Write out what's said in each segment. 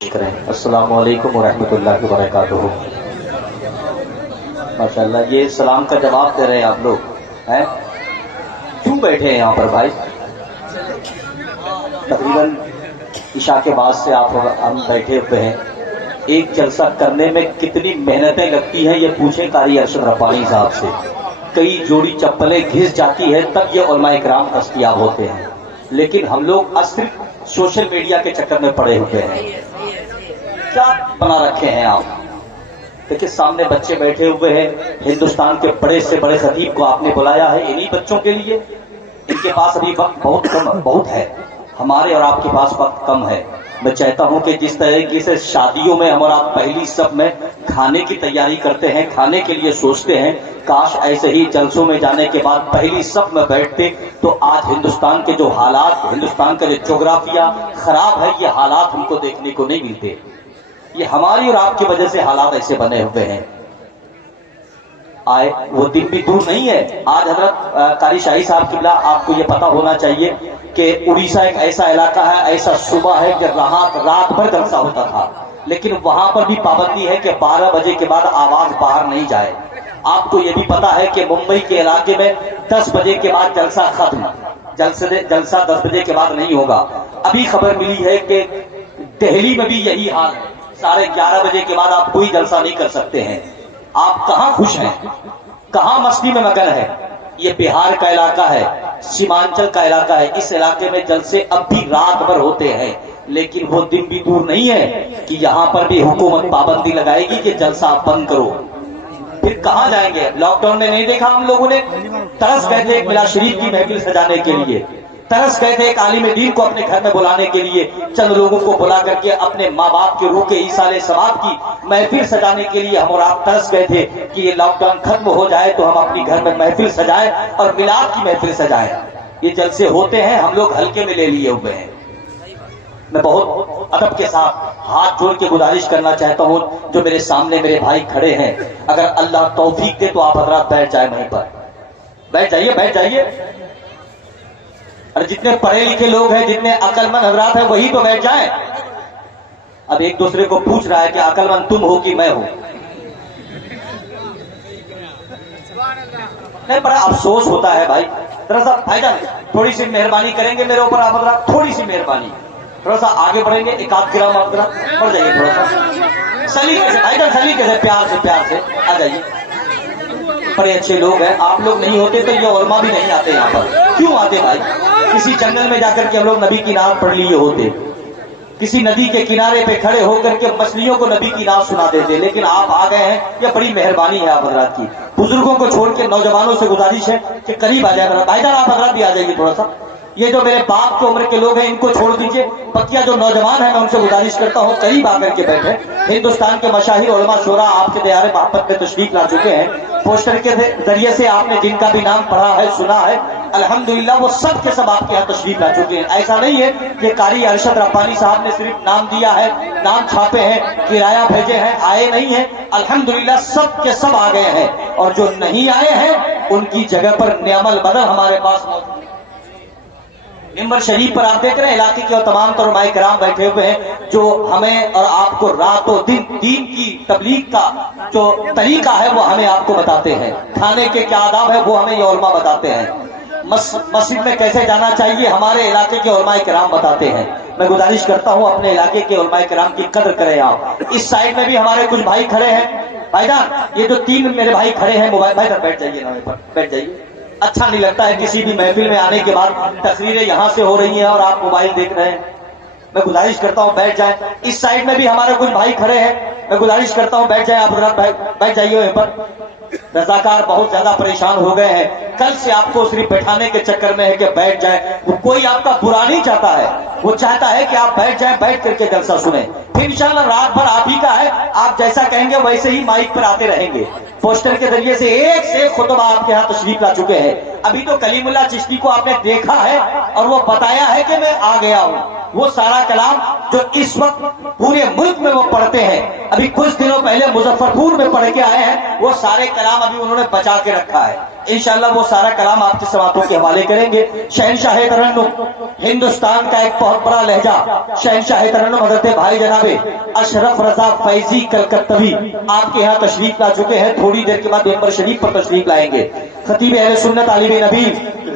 السلام علیکم ورحمۃ اللہ وبرکاتہ۔ ماشاءاللہ یہ سلام کا جواب دے رہے ہیں آپ لوگ ہیں، کیوں بیٹھے ہیں یہاں پر بھائی؟ تقریباً عشاء کے بعد سے ہم بیٹھے ہوئے ہیں۔ ایک جلسہ کرنے میں کتنی محنتیں لگتی ہیں یہ پوچھیں قاری ارشد ربانی صاحب سے۔ کئی جوڑی چپلیں گھس جاتی ہے تب یہ علماء اکرام دستیاب ہوتے ہیں، لیکن ہم لوگ صرف سوشل میڈیا کے چکر میں پڑے ہوئے ہیں۔ کیا بنا رکھے ہیں آپ؟ دیکھیں سامنے بچے بیٹھے ہوئے ہیں، ہندوستان کے بڑے سے بڑے خطیب کو آپ نے بلایا ہے انہی بچوں کے لیے۔ ان کے پاس ابھی وقت بہت ہے، ہمارے اور آپ کے پاس وقت کم ہے۔ میں چاہتا ہوں کہ جس طریقے سے شادیوں میں ہم اور آپ پہلی صف میں کھانے کی تیاری کرتے ہیں، کھانے کے لیے سوچتے ہیں، کاش ایسے ہی جلسوں میں جانے کے بعد پہلی صف میں بیٹھتے تو آج ہندوستان کے جو حالات، ہندوستان کا جو جغرافیہ خراب ہے، یہ حالات ہم کو دیکھنے کو نہیں ملتے۔ یہ ہماری اور آپ کی وجہ سے حالات ایسے بنے ہوئے ہیں۔ آئے وہ دن بھی دور نہیں ہے۔ آج حضرت قاری شاہی صاحب قبلہ آپ کو یہ پتا ہونا چاہیے کہ اڑیسہ ایک ایسا علاقہ ہے، ایسا صوبہ ہے کہ رات بھر جلسہ ہوتا تھا، لیکن وہاں پر بھی پابندی ہے کہ 12 بجے کے بعد آواز باہر نہیں جائے۔ آپ کو یہ بھی پتا ہے کہ ممبئی کے علاقے میں 10 بجے کے بعد جلسہ ختم، جلسہ 10 بجے کے بعد نہیں ہوگا۔ ابھی خبر ملی ہے کہ دہلی میں بھی یہی حال ہے، 11:30 بجے کے بعد آپ کوئی جلسہ نہیں کر سکتے ہیں۔ آپ کہاں خوش ہیں، کہاں مستی میں مگن ہے؟ یہ بہار کا علاقہ ہے، سیمانچل کا علاقہ ہے، اس علاقے میں جلسے اب بھی رات بھر ہوتے ہیں، لیکن وہ دن بھی دور نہیں ہے کہ یہاں پر بھی حکومت پابندی لگائے گی کہ جلسہ بند کرو۔ پھر کہاں جائیں گے؟ لاک ڈاؤن میں نہیں دیکھا ہم لوگوں نے؟ ترس گئے تھے ایک میلاد شریف کی محفل سجانے کے لیے، ترس گئے تھے ایک عالم دین کو اپنے گھر میں بلانے کے لیے، چند لوگوں کو بلا کر کے اپنے ماں باپ کے روح کے ایصال ثواب کی محفل سجانے کے لیے ہم اور آپ ترس گئے تھے کہ یہ لاک ڈاؤن ختم ہو جائے تو ہم اپنی گھر میں محفل سجائیں اور میلاد کی محفل سجائیں۔ یہ جلسے ہوتے ہیں، ہم لوگ ہلکے میں لے لیے ہوئے ہیں۔ میں بہت ادب کے ساتھ ہاتھ جوڑ کے گزارش کرنا چاہتا ہوں، جو میرے سامنے میرے بھائی کھڑے ہیں، اگر اللہ توفیق دے تو آپ حضرات بیٹھ جائیں، وہیں پر بیٹھ جائیے۔ اور جتنے پڑھے لکھے لوگ ہیں، جتنے عقل مند حضرات ہیں، وہی تو بیٹھ جائیں۔ اب ایک دوسرے کو پوچھ رہا ہے کہ عقل مند تم ہو کہ میں ہوں؟ نہیں، بڑا افسوس ہوتا ہے بھائی۔ ذرا سا بھائی جان تھوڑی سی مہربانی کریں گے میرے اوپر آپ حضرات، تھوڑی سی مہربانی، تھوڑا سا آگے بڑھیں گے، ایک آدھ گرام آپ حضرات بڑھ جائیے، تھوڑا سا سلیقے سے بھائی جان، سلیقے سے، پیار سے آ جائیے۔ بڑے اچھے لوگ ہیں، آپ لوگ نہیں ہوتے تو یہ علماء بھی نہیں آتے یہاں پر۔ کیوں آتے بھائی؟ کسی جنگل میں جا کر کے ہم لوگ نبی کی نعت پڑھ لیے ہوتے، کسی ندی کے کنارے پہ کھڑے ہو کر کے مچھلیوں کو نبی کی نعت سنا دیتے، لیکن آپ آ گئے ہیں، یہ بڑی مہربانی ہے آپ حضرات کی۔ بزرگوں کو چھوڑ کے نوجوانوں سے گزارش ہے کہ قریب آ جائے۔ بھائی جان آپ حضرات بھی آ جائیے تھوڑا سا۔ یہ جو میرے باپ کی عمر کے لوگ ہیں ان کو چھوڑ دیجئے، بقیہ جو نوجوان ہیں میں ان سے گزارش کرتا ہوں قریب آ کر کے بیٹھے۔ ہندوستان کے مشاہیر علماء شورا آپ کے دیار محبت میں تشریف لا چکے ہیں، پوسٹر کے ذریعے سے آپ نے جن کا بھی نام پڑھا ہے، سنا ہے، الحمدللہ وہ سب کے سب آپ کے یہاں تشریف لا چکے ہیں۔ ایسا نہیں ہے کہ قاری ارشد ربانی صاحب نے صرف نام دیا ہے، نام چھاپے ہیں، کرایہ بھیجے ہیں، آئے نہیں ہیں، الحمدللہ سب کے سب آ گئے ہیں، اور جو نہیں آئے ہیں ان کی جگہ پر نعم البدل ہمارے پاس موجود ہے۔ ممبر شریف پر آپ دیکھ رہے ہیں علاقے کے اور تمام تر علماء کرام بیٹھے ہوئے ہیں، جو ہمیں اور آپ کو رات و دن دین کی تبلیغ کا جو طریقہ ہے وہ ہمیں آپ کو بتاتے ہیں، کھانے کے کیا آداب ہے وہ ہمیں یہ علماء بتاتے ہیں، مسجد میں کیسے جانا چاہیے ہمارے علاقے کے علماء کرام بتاتے ہیں۔ میں گزارش کرتا ہوں اپنے علاقے کے علماء کرام کی قدر کریں آپ۔ اس سائڈ میں بھی ہمارے کچھ بھائی کھڑے ہیں، بھائی جان یہ جو 3 میرے بھائی کھڑے ہیں، موبائل بھائی جان بیٹھ جائیے نا، پر بیٹھ جائیے۔ اچھا نہیں لگتا ہے کسی بھی محفل میں آنے کے بعد تقریریں یہاں سے ہو رہی ہیں اور آپ موبائل دیکھ رہے ہیں۔ میں گزارش کرتا ہوں بیٹھ جائیں۔ اس سائڈ میں بھی ہمارے کچھ بھائی کھڑے ہیں، میں گزارش کرتا ہوں بیٹھ جائیں، آپ حضرات بیٹھ جائیے وہیں پر۔ رضاکار بہت زیادہ پریشان ہو گئے ہیں، کل سے آپ کو صرف بیٹھانے کے چکر میں ہے کہ بیٹھ جائیں، وہ کوئی آپ کا برا نہیں چاہتا ہے، وہ چاہتا ہے کہ آپ بیٹھ جائیں، بیٹھ کر کے جلسہ سنیں، پھر انشاءاللہ رات بھر آپ ہی کا ہے، آپ جیسا کہیں گے ویسے ہی مائک پر آتے رہیں گے۔ پوسٹر کے ذریعے سے ایک سے ایک خطبہ آپ کے ہاں تشریف لا چکے ہیں۔ ابھی تو کلیم اللہ چشتی کو آپ نے دیکھا ہے اور وہ بتایا ہے کہ میں آ گیا ہوں، وہ سارا کلام جو اس وقت پورے ملک میں وہ پڑھتے ہیں. ابھی کچھ دنوں پہلے مظفرپور میں پڑھ کے آئے ہیں, وہ سارے کلام ابھی انہوں نے بچا کے رکھا ہے. انشاءاللہ وہ سارا کلام آپ کی سماعتوں کے حوالے کریں گے. شہنشاہ ترنم ہندوستان کا ایک بہت بڑا لہجہ, شہنشاہ ترنم حضرت بھائی جناب اشرف رضا فیضی کلکتوی آپ کے یہاں تشریف لا چکے ہیں. تھوڑی دیر کے بعد ممبر شریف پر تشریف لائیں گے. خطیب اہل سنت عالم نبی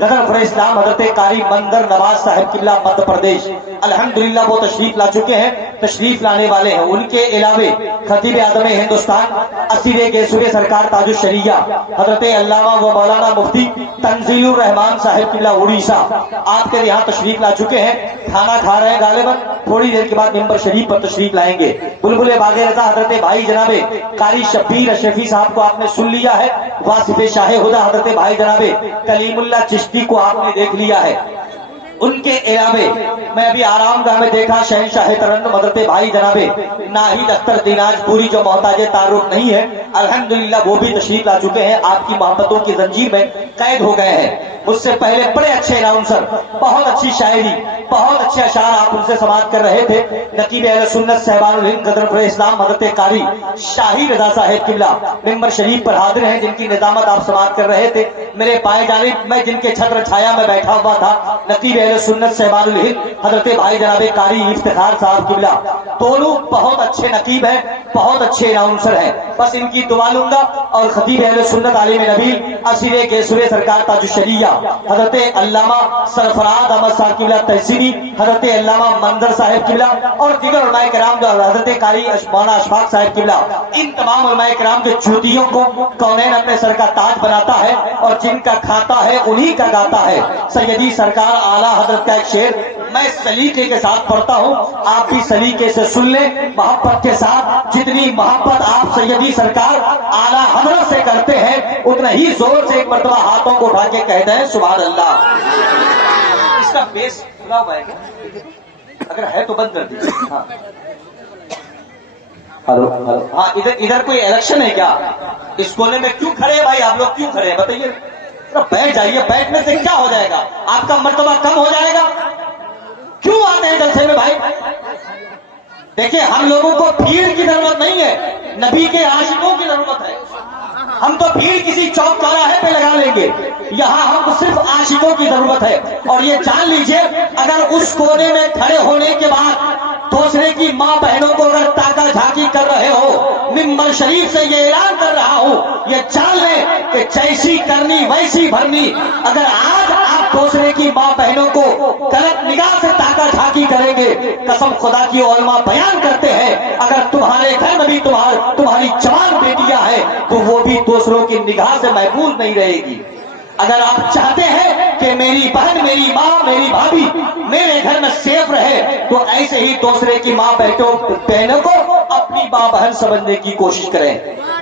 غدر فر اسلام حضرت قاری مندر نواز صاحب قبلہ مدھیہ پردیش الحمدللہ وہ تشریف لا چکے ہیں, تشریف لانے والے ہیں. ان کے علاوہ خطیب اعظم ہندوستان اسیر گیسور سرکار تاج الشریعہ حضرت علامہ و مولانا مفتی تنزیل الرحمان صاحب قبلہ اڑیسہ آپ کے یہاں تشریف لا چکے ہیں. کھانا کھا رہے ہیں غالباً, تھوڑی دیر کے بعد ممبر شریف پر تشریف لائیں گے. بلبل باغ رضا حضرت بھائی جناب قاری شبیر اشرفی صاحب کو آپ نے سن لیا ہے. واصف شاہ ہدا حضرت بھائی جناب کلیم اللہ چشتی کو آپ نے دیکھ لیا ہے. ان کے علاوہ میں ابھی آرام گاہ میں دیکھا شہنشاہ ترنم حضرت بھائی جناب ناہید اختر دیناج پوری جو محتاج تعارف نہیں ہے الحمدللہ وہ بھی تشریف لا چکے ہیں. آپ کی محبتوں کی زنجیر میں قید ہو گئے ہیں. مجھ سے پہلے بڑے اچھے اناؤنسر, بہت اچھی شاعری, بہت اچھے اشعار آپ ان سے سماعت کر رہے تھے. نقیب اہل سنت صاحبان الہند غدر فر اسلام حضرت قاری شاہی رضا صاحب قبلہ ممبر شریف پر حاضر ہیں, جن کی نظامت آپ سماعت کر رہے تھے. میرے پائے جانب میں جن کے چھتر چھایا میں بیٹھا ہوا تھا نقیب اہل سنت صاحبان الہند حضرت بھائی جناب قاری افتخار صاحب قبلہ. دونوں بہت اچھے نقیب ہیں, بہت اچھے اناؤنسر ہیں. بس ان کی دعا لوں گا. اور خطیب اہل سنت عالم نبی اسیر گیسور سرکار تاج الشریعہ حضرت علامہ سرفراز احمد صاحب قبلہ تحسینی حضرت علامہ منظر صاحب قبلہ اور دیگر علماء کرام جو حضرت قاری مولانا اشفاق صاحب قبلہ, ان تمام علماء کرام کے جوتیوں کو کونین اپنے سر کا تاج بناتا ہے اور جن کا کھاتا ہے انہی کا گاتا ہے. سیدی سرکار اعلیٰ حضرت کا ایک شعر میں سلیقے کے ساتھ پڑھتا ہوں, آپ بھی سلیقے سے سن لیں محبت کے ساتھ. جتنی محبت آپ سیدی سرکار اعلیٰ حضرت سے کرتے ہیں اتنا ہی زور سے ایک مرتبہ ہاتھوں کو اٹھا کے کہہ دیں سبحان اللہ. اس کا بیس کھلا ہوا ہے کیا؟ اگر ہے تو بند کر دیجیے. ہاں ہلو ہلو, ہاں ادھر کوئی الیکشن ہے کیا؟ اس کونے میں کیوں کھڑے ہیں بھائی, آپ لوگ کیوں کھڑے ہیں بتائیے؟ بیٹھ جائیے, بیٹھنے سے کیا ہو جائے گا, آپ کا مرتبہ کم ہو جائے گا. کیوں آتے ہیں جلسے میں بھائی؟ دیکھیں ہم لوگوں کو بھیڑ کی ضرورت نہیں ہے, نبی کے عاشقوں کی ضرورت ہے. ہم تو بھیڑ کسی چوک چوراہے پہ لگا لیں گے, یہاں ہم کو صرف عاشقوں کی ضرورت ہے. اور یہ جان لیجئے اگر اس کونے میں کھڑے ہونے کے بعد دوسرے کی ماں بہنوں کو اگر تاکہ جھانکی کر رہے ہو, ممبر شریف سے یہ اعلان کر رہا ہوں, یہ جان لیں کہ جیسی کرنی ویسی بھرنی. اگر آج آپ دوسرے کی ماں بہنوں کو غلط نگاہ سے تاکہ جھانکی کریں گے, قسم خدا کی علماء بیان کرتے ہیں اگر تمہارے گھر میں بھی تمہاری جوان بیٹیاں ہیں تو وہ بھی دوسروں کی نگاہ سے محفوظ نہیں رہے گی. اگر آپ چاہتے ہیں کہ میری بہن, میری ماں, میری بھابھی میرے گھر میں سیف رہے تو ایسے ہی دوسرے کی ماں بہنوں کو اپنی ماں بہن سمجھنے کی کوشش کریں.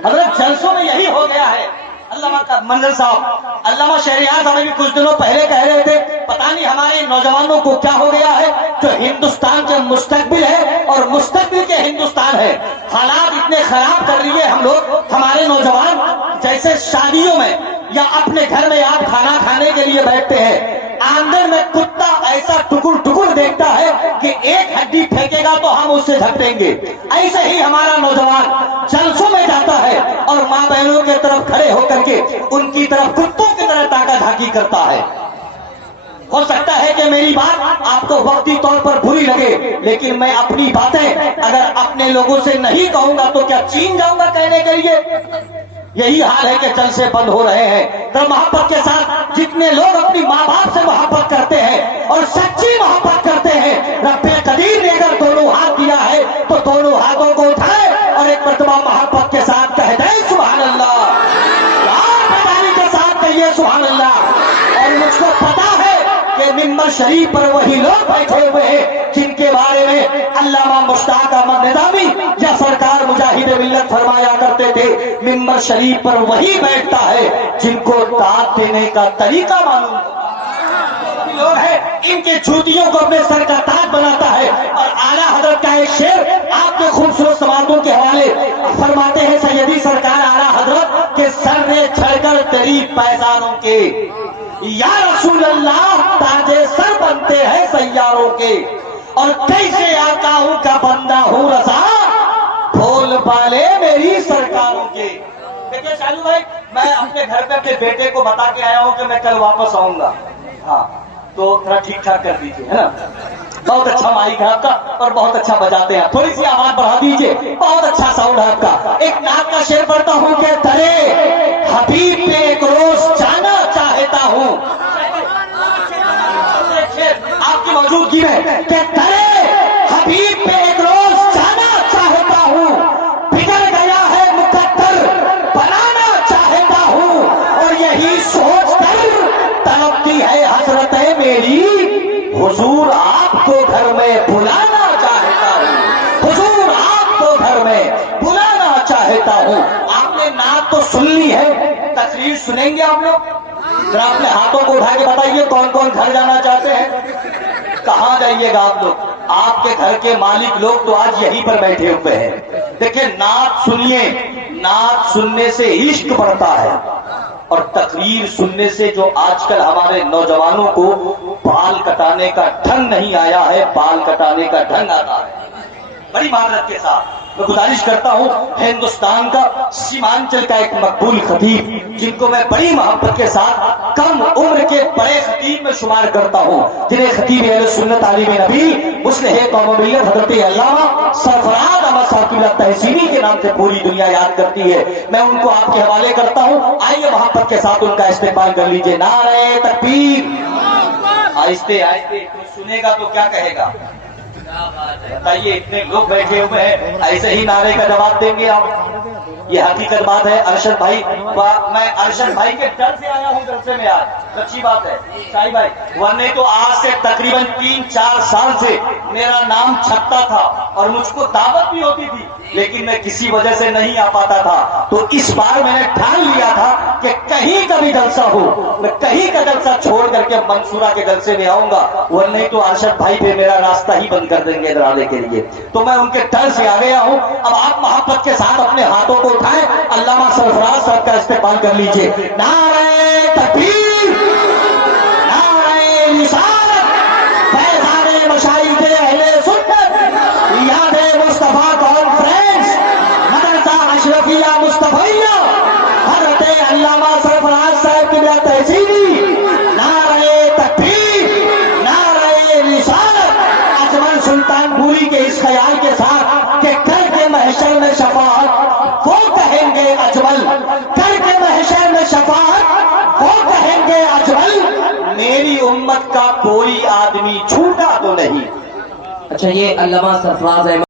حضرت جلسوں میں یہی ہو گیا ہے. علامہ منظر صاحب, علامہ شہریار ہمیں بھی کچھ دنوں پہلے کہہ رہے تھے پتہ نہیں ہمارے نوجوانوں کو کیا ہو گیا ہے, جو ہندوستان کے مستقبل ہے اور مستقبل کے ہندوستان ہے, حالات اتنے خراب کر رہی ہے ہم لوگ. ہمارے نوجوان جیسے شادیوں میں یا اپنے گھر میں آپ کھانا کھانے کے لیے بیٹھتے ہیں, آنگن میں کتا ایسا ٹکر ٹکر دیکھتا ہے کہ ایک ہڈی پھینکے گا تو ہم اس سے جھپٹیں گے. ایسے ہی ہمارا نوجوان جلسوں میں جاتا ہے اور ماں بہنوں کی طرف کھڑے ہو کر کے ان کی طرف کتوں کی طرح تاکہ جھانکی کرتا ہے. ہو سکتا ہے کہ میری بات آپ کو وقتی طور پر بری لگے, لیکن میں اپنی باتیں اگر اپنے لوگوں سے نہیں کہوں گا تو کیا چین جاؤں گا کہنے کے لیے؟ یہی حال ہے کہ جلسے بند ہو رہے ہیں. تو محبت کے ساتھ جتنے لوگ اپنی ماں باپ سے محبت کرتے ہیں اور سچی محبت کرتے ہیں, رب قدیر نے اگر دونوں ہاتھ دیا ہے تو دونوں ہاتھوں کو اٹھائے اور ایک مرتبہ محبت کے ساتھ کہہ دیں سبحان اللہ. پیدانی کے ساتھ کہیے سبحان اللہ. اور مجھ کو پتا ہے کہ ممبر شریف پر وہی لوگ بیٹھے ہوئے ہیں جن کے بارے میں علامہ مشتاق احمد نظامی یا سرکار مجاہد ملت فرمایا کرتے تھے, ممبر شریف پر وہی بیٹھتا ہے جن کو داد دینے کا طریقہ معلوم لوگ ہیں, ان کے جوتیوں کو اپنے سر کا تاج بناتا ہے. اور اعلیٰ حضرت کا ایک شعر آپ کے خوبصورت سماعتوں کے حوالے فرماتے ہیں سیدی سرکار اعلیٰ حضرت کے سر نے چھڑ کر تیری پیزانوں کے, یا رسول اللہ تاجے سر بنتے ہیں سیاروں کے. اور کیسے آقا ہوں کا بندہ ہوں رضا پھول پالے میری سرکاروں کے. دیکھیے شالو بھائی میں اپنے گھر پہ اپنے بیٹے کو بتا کے آیا ہوں کہ میں کل واپس آؤں گا. ہاں تو تھوڑا ٹھیک ٹھاک کر دیجیے ہے نا. بہت اچھا مائک ہے آپ کا اور بہت اچھا بجاتے ہیں. تھوڑی سی آواز بڑھا دیجیے. بہت اچھا ساؤنڈ ہے آپ کا. ایک نعت کا شعر پڑھتا ہوں کہ ترے حبیب پہ ایک روز جانا چاہتا ہوں. آپ کی موجودگی میں کہ ترے حبیب پہ ایک روز جانا چاہتا ہوں. بگڑ گیا ہے مقدر بنانا چاہتا ہوں. اور یہی سوچ کر تڑپتی ہے حسرت میری حضور آپ کو گھر میں بلانا چاہتا ہوں. حضور آپ کو گھر میں بلانا چاہتا ہوں. آپ نے نعت تو سن لی ہے, تقریر سنیں گے آپ لوگ؟ ذرا اپنے ہاتھوں کو اٹھا کے بتائیے کون کون گھر جانا چاہتے ہیں. کہاں جائیے گا آپ لوگ؟ آپ کے گھر کے مالک لوگ تو آج یہیں پر بیٹھے ہوئے ہیں. دیکھیں نعت سنیے, نعت سننے سے عشق بڑھتا ہے. اور تقریر سننے سے جو آج کل ہمارے نوجوانوں کو بال کٹانے کا ڈھنگ نہیں آیا ہے, بال کٹانے کا ڈھنگ آتا ہے. بڑی معذرت کے ساتھ میں گزارش کرتا ہوں, ہندوستان کا سیمانچل کا ایک مقبول خطیب جن کو میں بڑی محبت کے ساتھ کم عمر کے بڑے خطیب میں شمار کرتا ہوں, جنہیں خطیب اہل سنت عالم نبی مصلح قوم و ملت حضرت علامہ سرفراز احمد صاحب اللہ تحسینی کے نام سے پوری دنیا یاد کرتی ہے. میں ان کو آپ کے حوالے کرتا ہوں. آئیے محبت کے ساتھ ان کا استقبال کر لیجئے. نعرہ تکبیر. آہستہ آہستہ سنے گا تو کیا کہے گا بتائیے. اتنے لوگ بیٹھے ہوئے ہیں, ایسے ہی نعرے کا جواب دیں گے آپ؟ یہ حقیقت بات ہے. ارشد بھائی, میں ارشد بھائی کے ڈر سے آیا ہوں جلسے میں آج, سچی بات ہے شاہی بھائی. ورنہ تو آج سے تقریباً 3-4 سال سے میرا نام چھپتا تھا اور مجھ کو دعوت بھی ہوتی تھی, لیکن میں کسی وجہ سے نہیں آ پاتا تھا. تو اس بار میں نے ٹھان لیا تھا کہ کہیں کا بھی جلسہ ہو, میں کہیں کا جلسہ چھوڑ کر کے منصورہ کے جلسے میں آؤں گا, ورنہ تو ارشد بھائی پہ میرا راستہ ہی بند کر دیں گے ڈرانے کے لیے. تو میں ان کے ڈر سے آ گیا ہوں. اب آپ محبت کے ساتھ اپنے ہاتھوں کو اٹھائیں, علامہ سرفراز صاحب کا استقبال کر لیجئے. نعرہ تکبیر, نعرہ رسالت, فیضان مشائخ اہل سنت, یاد مصطفیٰ کانفرنس, مدرسہ اشرفیہ مصطفیہ, حضرت علامہ سرفراز صاحب کی تحسینی. نعرہ تکبیر, نعرہ رسالت. اجمل سلطان پوری کے اس خیال کے ساتھ کہ کل کے محشر میں شفاعت وہ کہیں گے اجمل, کل کے محشر میں شفاعت وہ کہیں گے اجمل, میری امت کا کوئی آدمی چھوٹا تو نہیں. اچھا, یہ علامہ سرفراز احمد